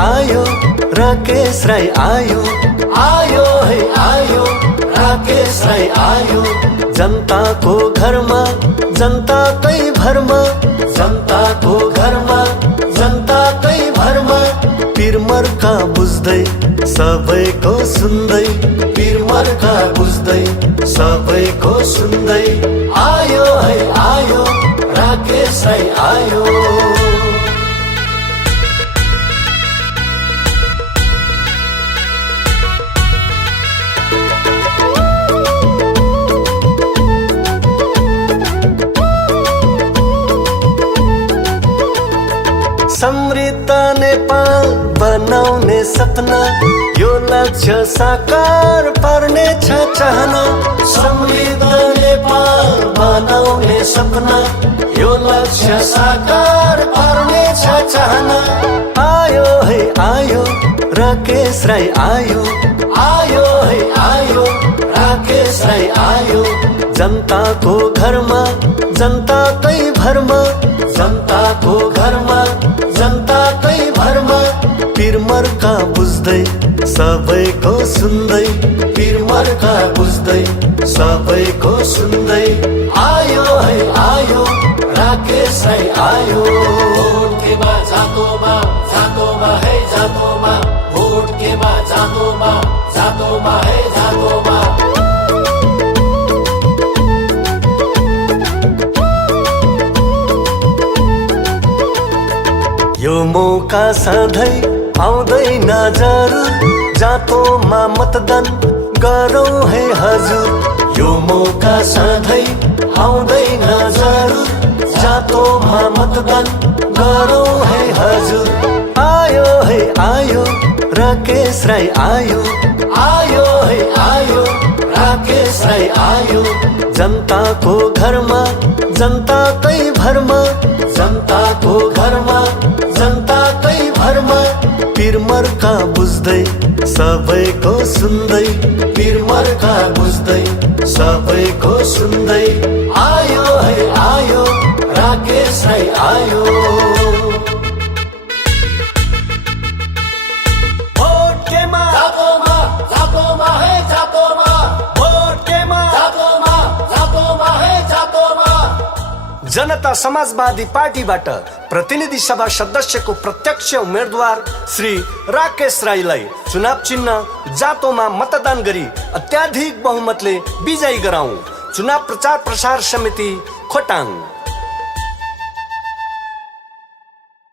आयो राकेश राई आयो, आयो है आयो राकेश राई आयो। जनताको घरमा जनताकै भरमा, जनताको घरमा जनताकै भरमा। पिरमर्का बुझ्दै सबैको सुन्दै, पिरमर्का बुझ्दै सबैको सुन्दै। आयो है आयो राकेश राई आयो। समृद्ध नेपाल बनाउने सपना, यो लक्ष्य साकार पार्ने छ चाहना। समृद्ध नेपाल बनाउने सपना, यो लक्ष्य साकार पार्ने छ चाहना। आयो है आयो राकेश राई आयो, आयो है आयो राकेश राई आयो। जनताको घरमा जनताकै भरमा, जनताको घरमा जनताकै भरमा। पिरमर्का बुझ्दै सबैको सुन्दै, पिरमर्का बुझ्दै सबैको सुन्दै। आयो है आयो राकेश राई आयो। भोट केमा जातोमा, जातोमा है जातोमा। भोट केमा जातोमा, जातोमा है जातोमा। यो मौका सधैँ आउँदैन जरुर, जातोमा मतदान गरौँ है हजुर। यो मौका सधैँ आउँदैन जरुर, जातोमा मतदान गरौँ है हजुर। आयो है आयो राकेश राई आयो, आयो है आयो राकेश राई आयो। जनताको घरमा जनताकै भरमा, जनताको घरमा जनताकै भरमा। पिरमर्का बुझ्दै सबैको सुन्दै, पिरमर्का बुझ्दै सबैको सुन्दै। आयो है आयो राकेश राई आयो। भोट केमा जातोमा, जातोमा है जातोमा। भोट केमा जातोमा, जातोमा है जातोमा। जनता समाजवादी पार्टीबाट प्रतिनिधि सभा सदस्यको प्रत्यक्ष उम्मेदवार श्री राकेश राईलाई चुनाव चिन्ह जातोमा मतदान गरी अत्याधिक बहुमतले विजयी गराउँ। चुनाव प्रचार प्रसार समिति खोटाङ।